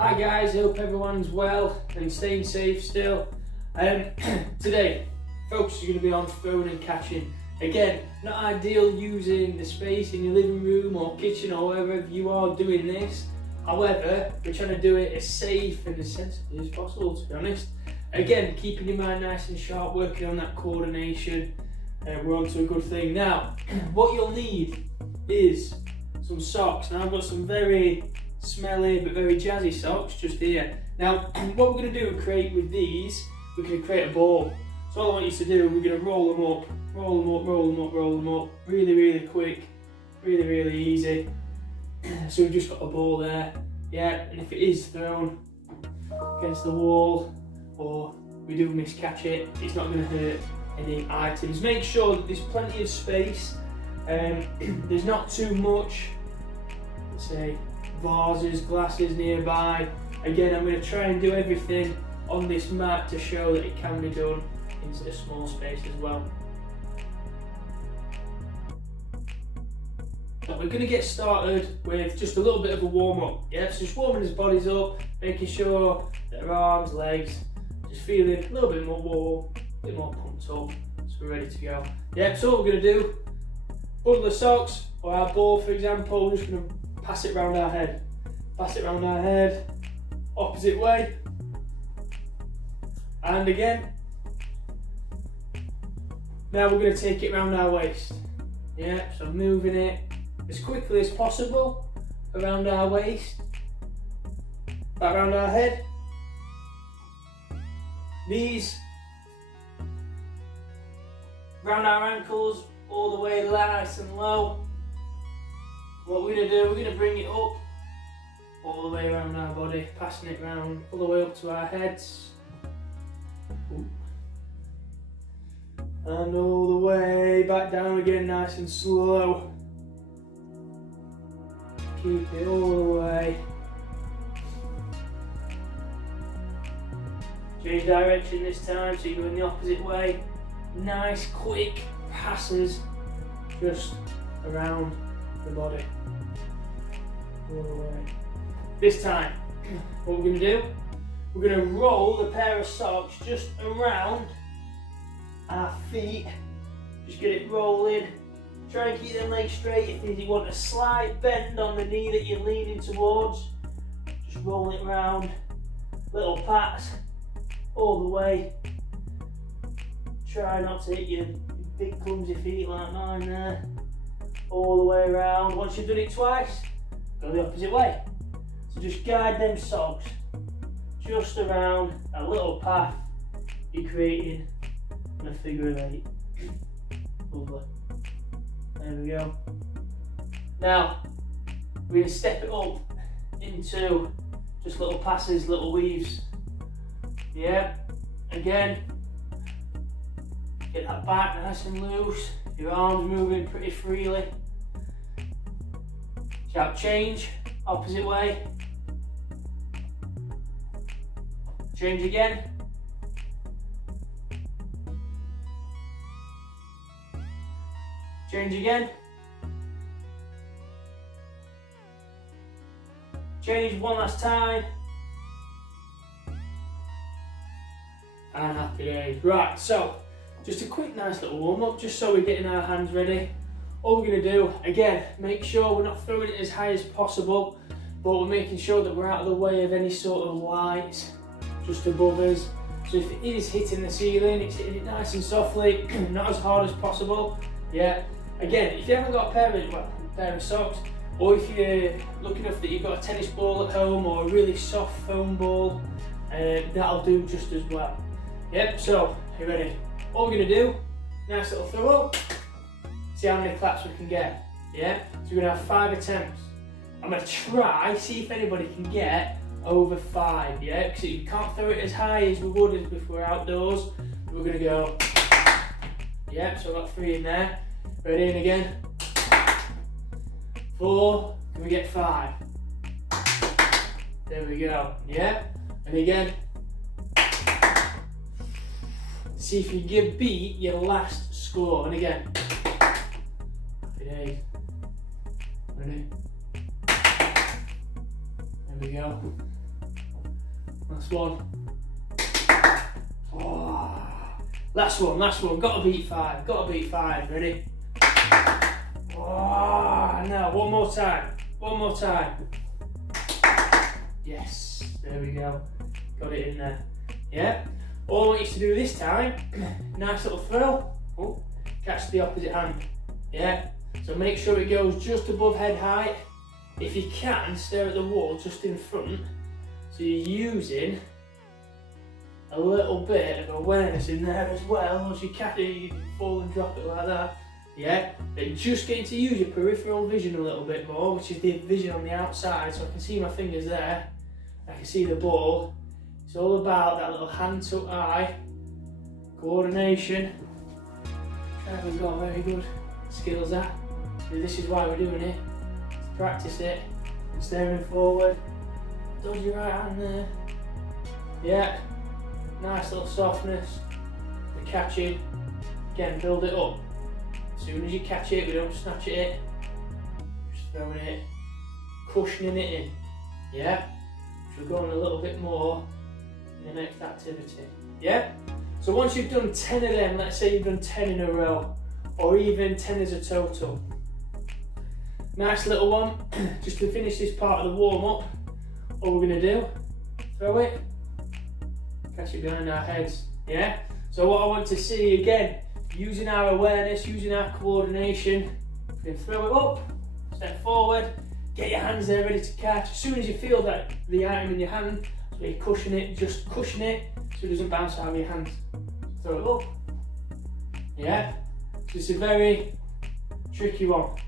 Hi guys, I hope everyone's well and staying safe still. Today, focus is going to be on throwing and catching. Again, not ideal using the space in your living room or kitchen or wherever you are doing this. However, we're trying to do it as safe and as sensible as possible, to be honest. Again, keeping your mind nice and sharp, working on that coordination. We're on to a good thing. Now, what you'll need is some socks. Now I've got some very smelly but very jazzy socks just here. Now, what we're going to do create with these, we're going to create a ball. So all I want you to do, we're going to roll them up, roll them up, roll them up, roll them up, really, really quick, really, really easy. So we've just got a ball there, yeah, and if it is thrown against the wall or we do miscatch it, it's not going to hurt any items. Make sure that there's plenty of space, there's not too much, let's say, vases, glasses nearby. Again, I'm going to try and do everything on this mat to show that it can be done into a small space as well. So we're going to get started with just a little bit of a warm-up. Yeah, so just warming his bodies up, making sure that our arms, legs, just feeling a little bit more warm, a bit more pumped up, so we're ready to go. Yeah, so what we're going to do, bundle of socks, or our ball for example, we're just going to pass it round our head. Pass it round our head, opposite way, and again. Now we're going to take it round our waist. Yeah, so moving it as quickly as possible around our waist, back around our head, knees, round our ankles, all the way nice and low. What we're going to do, we're going to bring it up all the way around our body, passing it round all the way up to our heads. Ooh. And all the way back down again, nice and slow. Keep it all the way. Change direction this time, so you're going the opposite way. Nice, quick passes just around the body. All the way. This time, what we're going to do, we're going to roll the pair of socks just around our feet. Just get it rolling. Try and keep them legs straight. If you want a slight bend on the knee that you're leaning towards, just roll it round. Little pats all the way. Try not to hit your big clumsy feet like mine there. All the way around. Once you've done it twice, go the opposite way. So just guide them socks just around a little path you're creating in a figure of 8. Lovely. There we go. Now, we're going to step it up into just little passes, little weaves. Yeah, again, get that back nice and loose, your arms moving pretty freely. Shout change, opposite way. Change again. Change again. Change one last time. And happy days. Right, so just a quick nice little warm up just so we're getting our hands ready. All we're going to do, again, make sure we're not throwing it as high as possible, but we're making sure that we're out of the way of any sort of lights just above us. So if it is hitting the ceiling, it's hitting it nice and softly, not as hard as possible. Yeah. Again, if you haven't got a pair of socks, or if you're lucky enough that you've got a tennis ball at home or a really soft foam ball, that'll do just as well. Yep, so, you ready? All we're going to do, nice little throw up, see how many claps we can get. Yeah, so we're going to have 5 attempts. I'm going to try, see if anybody can get over 5, yeah? Because you can't throw it as high as we would if we're outdoors. We're going to go, yeah, so I've got 3 in there. Ready, and again. 4, can we get 5? There we go, yeah, and again. See if you can beat your last score, and again. Happy days. Ready? There we go. Last one. Oh. Last one. Gotta beat 5. Ready? Oh, no, one more time. Yes, there we go. Got it in there. Yeah. All I want you to do this time, nice little throw. Oh, catch the opposite hand. Yeah. So make sure it goes just above head height. If you can, stare at the wall just in front. So you're using a little bit of awareness in there as well. As you catch it, you can fall and drop it like that. Yeah, but just getting to use your peripheral vision a little bit more, which is the vision on the outside. So I can see my fingers there. I can see the ball. It's all about that little hand to eye coordination. I haven't got very good skills at. This is why we're doing it. To practice it. Staring forward. Dodge your right hand there. Yeah. Nice little softness. The catching. Again, build it up. As soon as you catch it, we don't snatch it in. Just throwing it. Cushioning it in. Yeah. So we're going a little bit more in the next activity. Yeah? So once you've done 10 of them, let's say you've done 10 in a row, or even 10 as a total. Nice little one, just to finish this part of the warm up, all we're going to do, throw it, catch it behind our heads, yeah? So what I want to see again, using our awareness, using our coordination, we can throw it up, step forward, get your hands there ready to catch. As soon as you feel that the item in your hand, so you cushion it, just cushion it, so it doesn't bounce out of your hands. Throw it up, yeah? So it's a very tricky one.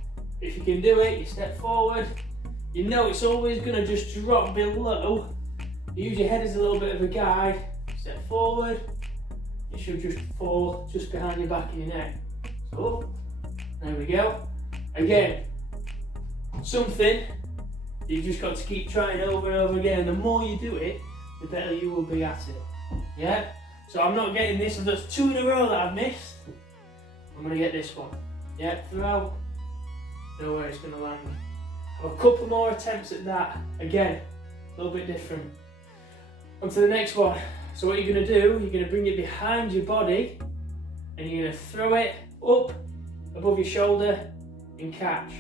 If you can do it, you step forward. You know it's always going to just drop below. You use your head as a little bit of a guide. Step forward. It should just fall just behind your back and your neck. So, there we go. Again, something you've just got to keep trying over and over again. The more you do it, the better you will be at it. Yeah? So I'm not getting this. There's 2 in a row that I've missed. I'm going to get this one. Yeah, throw. Know where it's going to land. Have a couple more attempts at that. Again, a little bit different. On to the next one. So what you're going to do, you're going to bring it behind your body and you're going to throw it up above your shoulder and catch.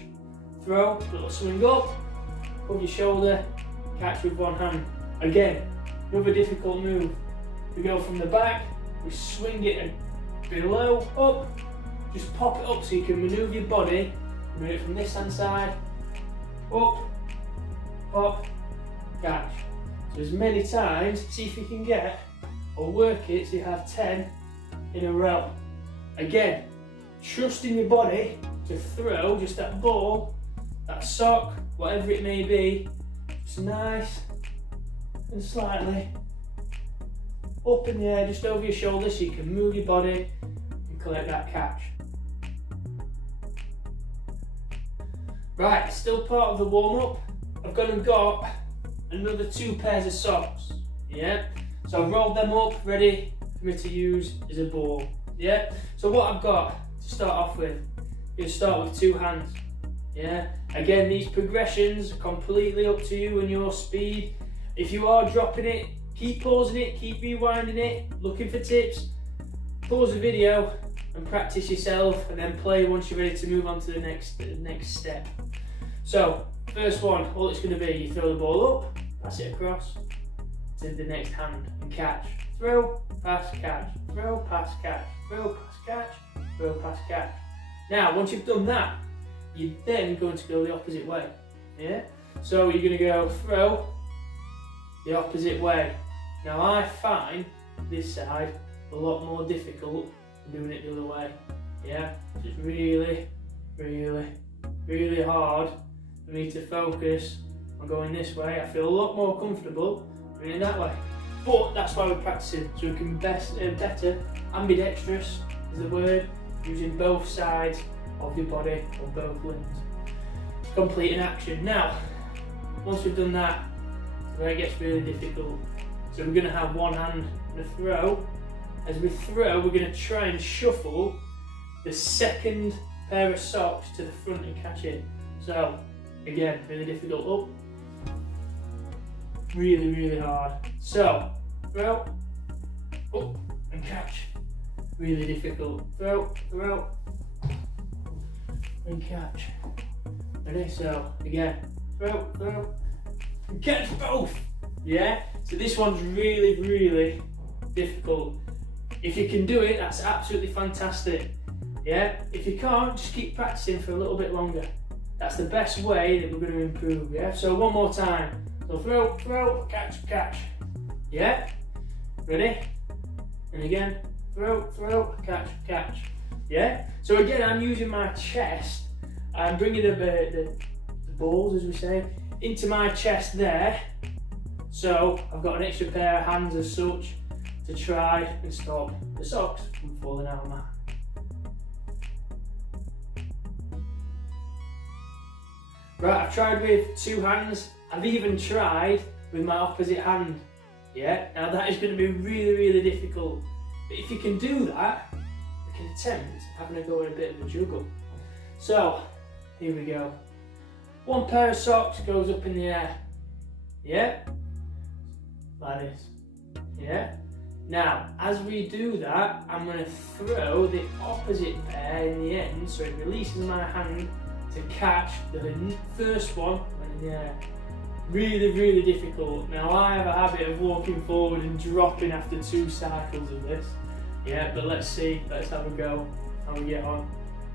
Throw, little swing up, above your shoulder, catch with one hand. Again, another difficult move. We go from the back, we swing it below, up, just pop it up so you can manoeuvre your body. Move it from this hand side, up, pop, catch. So as many times, see if you can get or work it so you have 10 in a row. Again, trusting your body to throw just that ball, that sock, whatever it may be, just nice and slightly up in the air, just over your shoulder so you can move your body and collect that catch. Right, still part of the warm-up. I've gone and got another 2 pairs of socks, yeah? So I've rolled them up, ready for me to use as a ball, yeah? So what I've got to start off with, you'll start with 2 hands, yeah? Again, these progressions are completely up to you and your speed. If you are dropping it, keep pausing it, keep rewinding it, looking for tips. Pause the video and practice yourself and then play once you're ready to move on to the next step. So, first one, all it's going to be, you throw the ball up, pass it across to the next hand and catch. Throw, pass, catch, throw, pass, catch, throw, pass, catch, throw, pass, catch. Now, once you've done that, you're then going to go the opposite way. Yeah? So you're going to go throw the opposite way. Now I find this side a lot more difficult than doing it the other way. Yeah? It's really, really, really hard for me to focus on going this way. I feel a lot more comfortable doing it that way. But that's why we're practicing, so we can better ambidextrous is the word, using both sides of your body or both limbs. Complete an action. Now, once we've done that, where it gets really difficult. So we're going to have one hand and a throw. As we throw, we're going to try and shuffle the second pair of socks to the front and catch it. So, again, really difficult. Up, really, really hard. So, throw, up and catch. Really difficult. Throw, and catch. Ready? So, again, throw, and catch both. Yeah? So this one's really, really difficult. If you can do it, that's absolutely fantastic. Yeah? If you can't, just keep practicing for a little bit longer. That's the best way that we're going to improve. Yeah? So one more time. So throw, catch. Yeah? Ready? And again, throw, catch. Yeah? So again, I'm using my chest. I'm bringing the balls, as we say, into my chest there. So I've got an extra pair of hands as such to try and stop the socks from falling out of my hand. Right, I've tried with 2 hands. I've even tried with my opposite hand. Yeah, now that is going to be really, really difficult. But if you can do that, we can attempt having a go at a bit of a juggle. So, here we go. 1 pair of socks goes up in the air. Yeah? Like this. Yeah? Now, as we do that, I'm going to throw the opposite pair in the end so it releases my hand to catch the first one when in the air. Really, really difficult. Now, I have a habit of walking forward and dropping after 2 cycles of this. Yeah, but let's see. Let's have a go how we get on.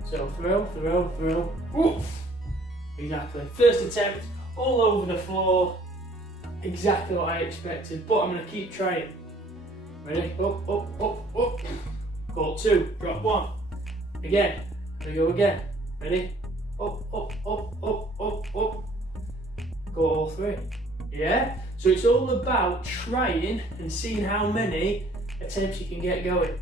So, throw. Oof! Exactly. First attempt, all over the floor. Exactly what I expected, but I'm going to keep trying. Ready? Up. Caught 2, drop 1. Again. Here we go again. Ready? Up. Caught all 3. Yeah? So it's all about trying and seeing how many attempts you can get going.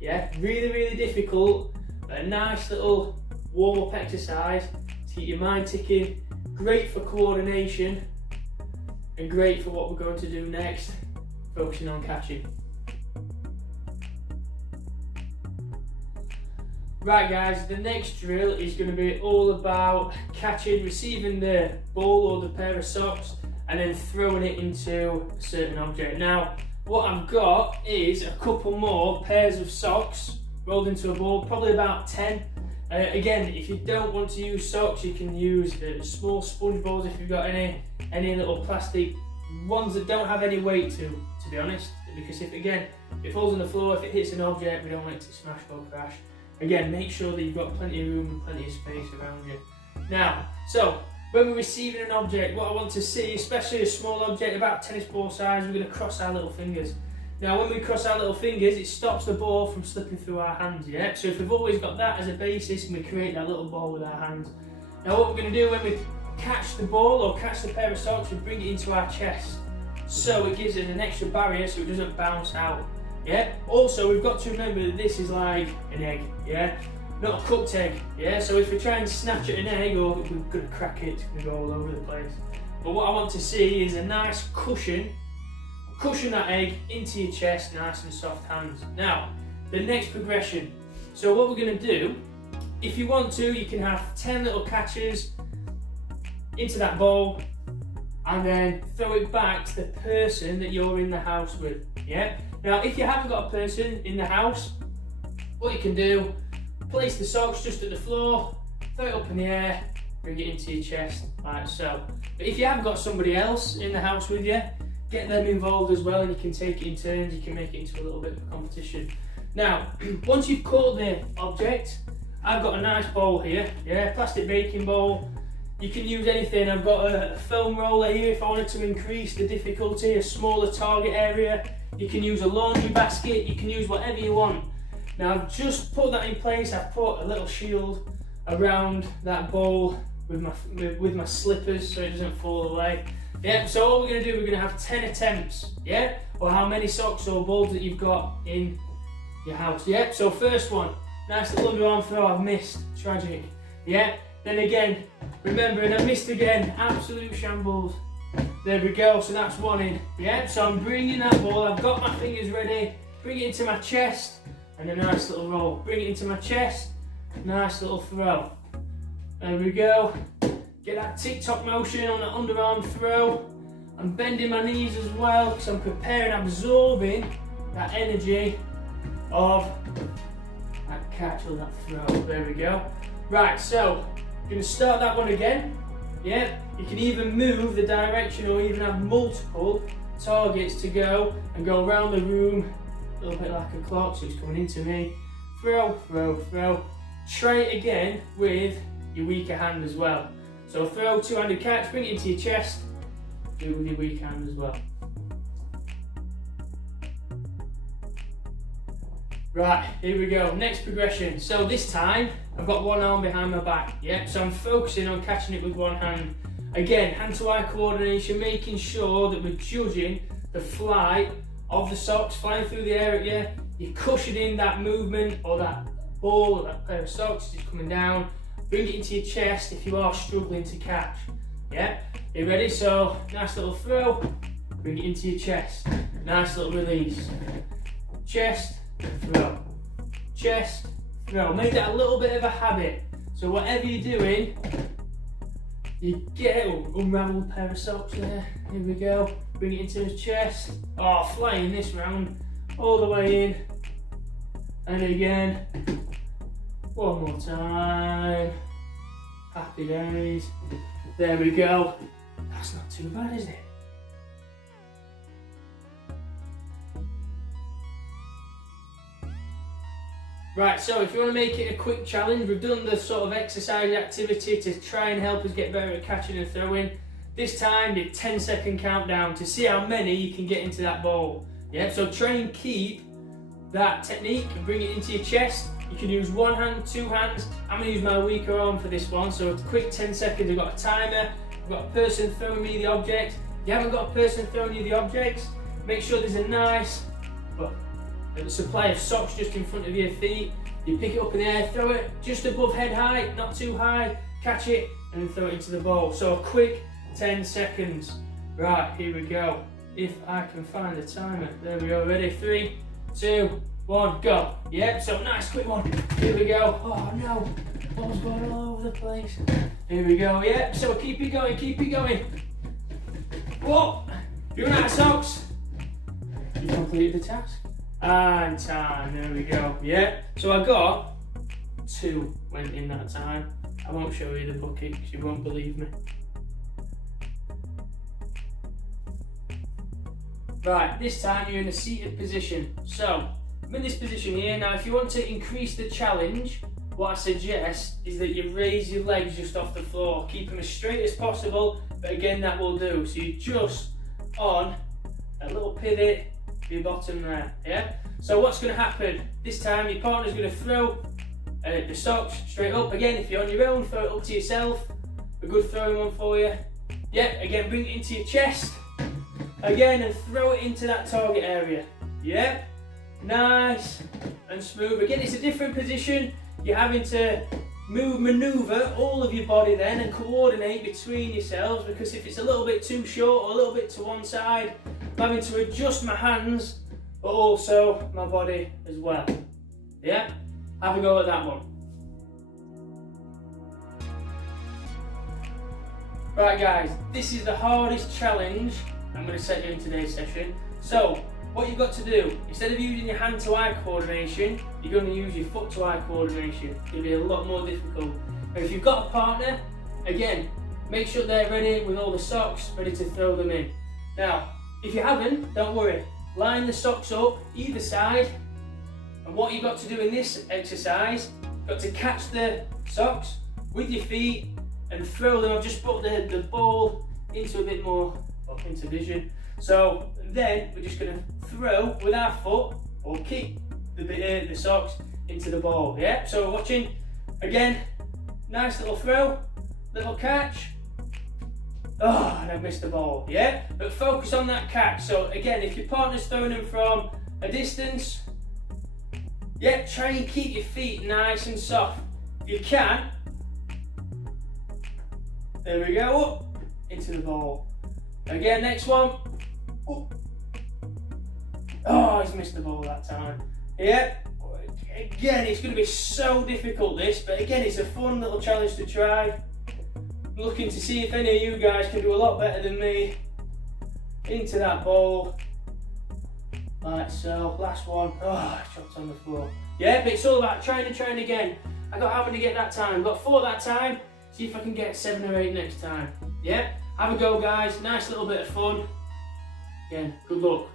Yeah? Really, really difficult, but a nice little warm-up exercise to keep your mind ticking. Great for coordination and great for what we're going to do next, focusing on catching. Right guys, the next drill is going to be all about catching, receiving the ball or the pair of socks and then throwing it into a certain object. Now, what I've got is a couple more pairs of socks rolled into a ball, probably about 10. Again, if you don't want to use socks, you can use small sponge balls if you've got any little plastic ones that don't have any weight to be honest, because if it falls on the floor, if it hits an object, we don't want it to smash or crash. Again, make sure that you've got plenty of room and plenty of space around you. Now, so when we're receiving an object, what I want to see, especially a small object about tennis ball size, we're going to cross our little fingers. Now, when we cross our little fingers, it stops the ball from slipping through our hands, yeah? So if we've always got that as a basis and we create that little ball with our hands. Now, what we're going to do when we catch the ball or catch the pair of socks, we bring it into our chest. So it gives us an extra barrier so it doesn't bounce out. Yeah. Also, we've got to remember that this is like an egg. Yeah. Not a cooked egg. Yeah. So if we try and snatch at an egg, or we're going to crack it, it's going to go all over the place. But what I want to see is a nice cushion. Cushion that egg into your chest, nice and soft hands. Now, the next progression. So what we're going to do, if you want to, you can have 10 little catches into that bowl, and then throw it back to the person that you're in the house with. Yeah. Now, if you haven't got a person in the house, what you can do, place the socks just at the floor, throw it up in the air, bring it into your chest, like so. But if you haven't got somebody else in the house with you, get them involved as well, and you can take it in turns, you can make it into a little bit of a competition. Now, once you've caught the object, I've got a nice bowl here, yeah, plastic baking bowl. You can use anything. I've got a foam roller here if I wanted to increase the difficulty, a smaller target area. You can use a laundry basket, you can use whatever you want. Now I've just put that in place, I've put a little shield around that bowl with my slippers so it doesn't fall away. Yeah, so all we're going to do, we're going to have 10 attempts, yeah? Or how many socks or balls that you've got in your house, yeah? So first one, nice little underarm throw, I've missed, tragic, yeah? Then again, remember, and I missed again, absolute shambles. There we go, so that's one in. Yeah, so I'm bringing that ball, I've got my fingers ready, bring it into my chest, and a nice little roll. Bring it into my chest, nice little throw. There we go. Get that tick-tock motion on the underarm throw. I'm bending my knees as well because I'm preparing, absorbing that energy of that catch or that throw. There we go. Right, so I'm going to start that one again. Yeah, you can even move the direction or even have multiple targets to go and go around the room a little bit like a clock. So it's coming into me. Throw, throw, throw. Try it again with your weaker hand as well. So throw, two-handed catch, bring it into your chest. Do it with your weak hand as well. Right, here we go. Next progression. So this time, I've got one arm behind my back. Yeah, so I'm focusing on catching it with one hand. Again, hand-to-eye coordination, making sure that we're judging the flight of the socks flying through the air at you. You're cushioning that movement or that ball or that pair of socks just coming down. Bring it into your chest if you are struggling to catch. Yeah, you ready? So, nice little throw. Bring it into your chest. Nice little release. Chest, throw. Chest, throw. Make that a little bit of a habit. So whatever you're doing, you get unravel a pair of socks there. Here we go. Bring it into his chest. Oh, flying this round. All the way in. And again. One more time. Happy days. There we go. That's not too bad, is it? Right, so if you want to make it a quick challenge, we've done the sort of exercise activity to try and help us get better at catching and throwing. This time, the 10-second countdown to see how many you can get into that bowl. Yeah, so try and keep that technique and bring it into your chest. You can use one hand, two hands. I'm going to use my weaker arm for this one. So it's a quick 10 seconds. I've got a timer. I've got a person throwing me the object. If you haven't got a person throwing you the objects, make sure there's a nice supply of socks just in front of your feet. You pick it up in the air, throw it just above head height, not too high, catch it and then throw it into the bowl. So a quick 10 seconds. Right, here we go. If I can find the timer. There we go, ready? 3, 2, 1, go. Yep, so nice quick one. Here we go. Oh no, ball's going all over the place. Here we go, yep, so keep it going, keep it going. Whoa, you run out of socks. You completed the task. And time, there we go. Yeah, so I got 2 went in that time. I won't show you the bucket because you won't believe me. Right, this time you're in a seated position. So, I'm in this position here. Now, if you want to increase the challenge, what I suggest is that you raise your legs just off the floor. Keep them as straight as possible, but again, that will do. So you're just on a little pivot, your bottom there, yeah? So what's going to happen? This time your partner's going to throw the socks straight up. Again, if you're on your own, throw it up to yourself. A good throwing one for you. Yeah, again, bring it into your chest. Again, and throw it into that target area. Yeah, nice and smooth. Again, it's a different position. You're having to maneuver all of your body then and coordinate between yourselves, because if it's a little bit too short or a little bit to one side, I'm having to adjust my hands but also my body as well. Yeah, have a go at that one. Right guys, this is the hardest challenge I'm going to set you in today's session. So what you've got to do, instead of using your hand-to-eye coordination, you're going to use your foot-to-eye coordination. It'll be a lot more difficult. And if you've got a partner, again, make sure they're ready with all the socks, ready to throw them in. Now, if you haven't, don't worry. Line the socks up either side. And what you've got to do in this exercise, you've got to catch the socks with your feet and throw them. I've just put the ball into a bit more into vision. So then we're just going to throw with our foot or kick the socks into the ball. Yeah, so we're watching again. Nice little throw, little catch. Oh, and I missed the ball. Yeah, but focus on that catch. So again, if your partner's throwing them from a distance, yeah, try and keep your feet nice and soft. If you can. There we go, up into the ball. Again, next one. Up. Oh, he's missed the ball that time. Yeah, again, it's going to be so difficult this, but again, it's a fun little challenge to try. I'm looking to see if any of you guys can do a lot better than me. into that bowl, like so. Last one. Oh, I chopped on the floor. Yeah, but it's all about trying again. I got how many to get that time? Got 4 that time. See if I can get 7 or 8 next time. Yeah, have a go, guys. Nice little bit of fun. Again, good luck.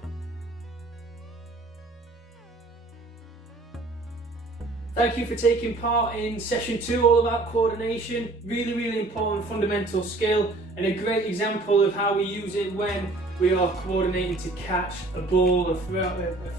Thank you for taking part in session 2, all about coordination. Really, really important fundamental skill and a great example of how we use it when we are coordinating to catch a ball, a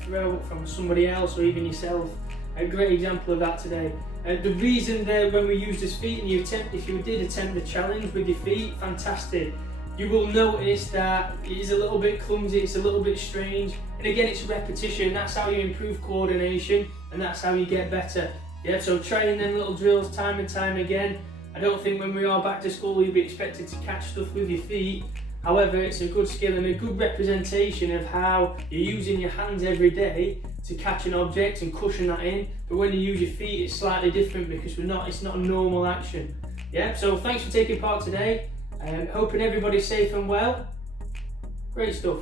throw from somebody else or even yourself. A great example of that today. The reason there when we used his feet and if you did attempt the challenge with your feet, fantastic. You will notice that it is a little bit clumsy, it's a little bit strange. And again, it's repetition. That's how you improve coordination and that's how you get better. Yeah, so trying them little drills time and time again. I don't think when we are back to school you'll be expected to catch stuff with your feet. However, it's a good skill and a good representation of how you're using your hands every day to catch an object and cushion that in. But when you use your feet, it's slightly different because it's not a normal action. Yeah, so thanks for taking part today. Hoping everybody's safe and well. Great stuff.